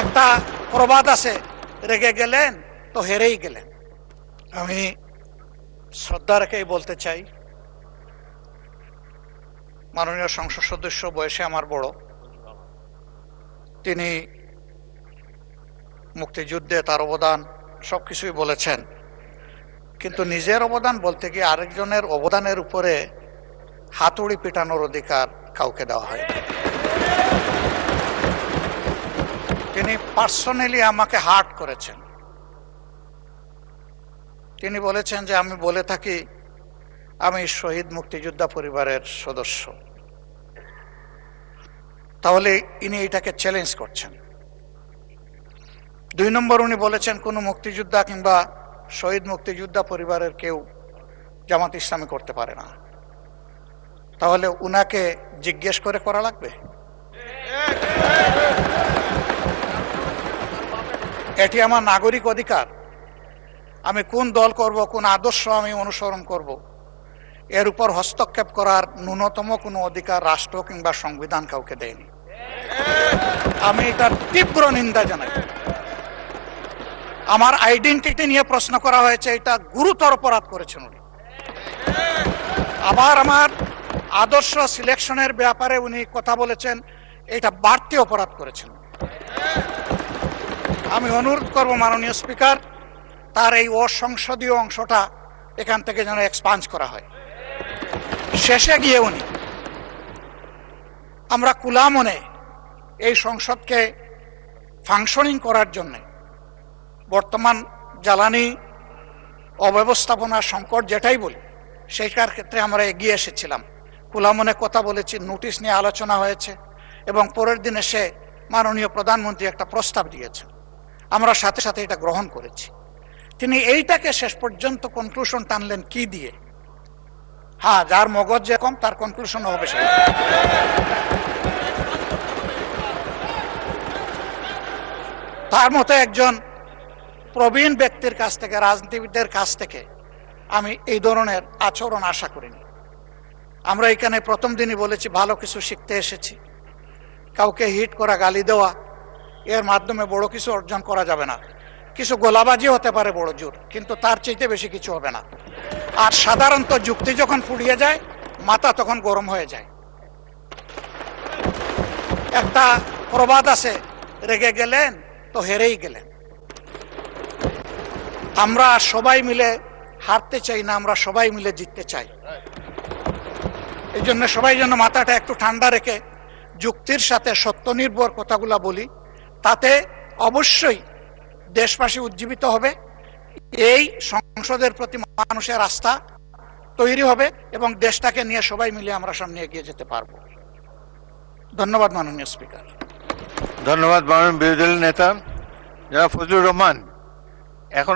একটা প্রবাদ আছে, রেগে গেলেন তো হেরেই গেলেন। আমি শ্রদ্ধা রেখেই বলতে চাই, মাননীয় সংসদ সদস্য বয়সে আমার বড়, তিনি মুক্তিযুদ্ধে তার অবদান সবকিছুই বলেছেন, কিন্তু নিজের অবদান বলতে গিয়ে আরেকজনের অবদানের উপরে হাতুড়ি পেটানোর অধিকার কাউকে দেওয়া হয়। তিনি পার্সোনালি আমাকে হার্ট করেছেন। তিনি বলেছেন যে আমি বলে থাকি আমি শহীদ মুক্তিযোদ্ধা পরিবারের সদস্য, তাহলে ইনি এটাকে চ্যালেঞ্জ করছেন। 2 নম্বর, উনি বলেছেন কোনো মুক্তিযোদ্ধা কিংবা শহীদ মুক্তিযোদ্ধা পরিবারের কেউ জামাত ইসলামী করতে পারে না। তাহলে উনাকে জিজ্ঞেস করে করা লাগবে? এটি আমার নাগরিক অধিকার। আমি কোন দল করব, কোন আদর্শ আমি অনুসরণ করব, এর উপর হস্তক্ষেপ করার ন্যূনতম কোনো অধিকার রাষ্ট্র কিংবা সংবিধান কাউকে দেয়নি। আমি এটার তীব্র নিন্দা জানাই। আমার আইডেন্টিটি নিয়ে প্রশ্ন করা হয়েছে, এটা গুরুতর অপরাধ করেছেন উনি। আবার আমার আদর্শ সিলেকশনের ব্যাপারে উনি কথা বলেছেন, এটা বাড়তি অপরাধ করেছেন। আমি অনুরোধ করব মাননীয় স্পিকার, তার এই অসংসদীয় অংশটা এখান থেকে যেন এক্সপান্স করা হয়। শেষে গিয়ে উনি, আমরা কুলা মনে এই সংসদকে ফাংশনিং করার জন্য বর্তমান জ্বালানি অব্যবস্থাপনা সংকট যেটাই বলি, সেইটার ক্ষেত্রে আমরা এগিয়ে এসেছিলাম। খোলা মনে কথা বলেছি, নোটিশ নিয়ে আলোচনা হয়েছে এবং পরের দিন এসে মাননীয় প্রধানমন্ত্রী একটা প্রস্তাব দিয়েছেন, আমরা সাথে সাথে এটা গ্রহণ করেছি। তিনি এইটাকে শেষ পর্যন্ত কনক্লুশন টানলেন কি দিয়ে? হ্যাঁ, যার মগজ যেরকম তার কনক্লুশন হবে সেটা। তার মতো একজন প্রবীণ ব্যক্তির কাছ থেকে, রাজনীতিবিদদের কাছ থেকে আমি এই ধরনের আচরণ আশা করিনি। আমরা এখানে প্রথম দিনই বলেছি ভালো কিছু শিখতে এসেছি। কাউকে হিট করা, গালি দেওয়া, এর মাধ্যমে বড় কিছু অর্জন করা যাবে না। কিছু গোলাবাজি হতে পারে বড় জোর, কিন্তু তার চাইতে বেশি কিছু হবে না। আর সাধারণত যুক্তি যখন ফুরিয়ে যায়, মাথা তখন গরম হয়ে যায়। একটা প্রবাদ আছে, রেগে গেলেন তো হেরেই গেলেন। আমরা সবাই মিলে হারতে চাই না, আমরা সবাই মিলে জিততে চাই। এই জন্য সবাই যেন মাথাটা একটু ঠান্ডা রেখে যুক্তির সাথে সত্য নির্ভর কথাগুলা বলি, তাতে অবশ্যই দেশবাসী উজ্জীবিত হবে, এই সংসদের প্রতি মানুষের আস্থা তৈরি হবে এবং দেশটাকে নিয়ে সবাই মিলে আমরা সামনে এগিয়ে যেতে পারবো। ধন্যবাদ মাননীয় স্পিকার। ধন্যবাদ মাননীয় বিরোধী দলের নেতা জনাব ফজলুর রহমান। এখন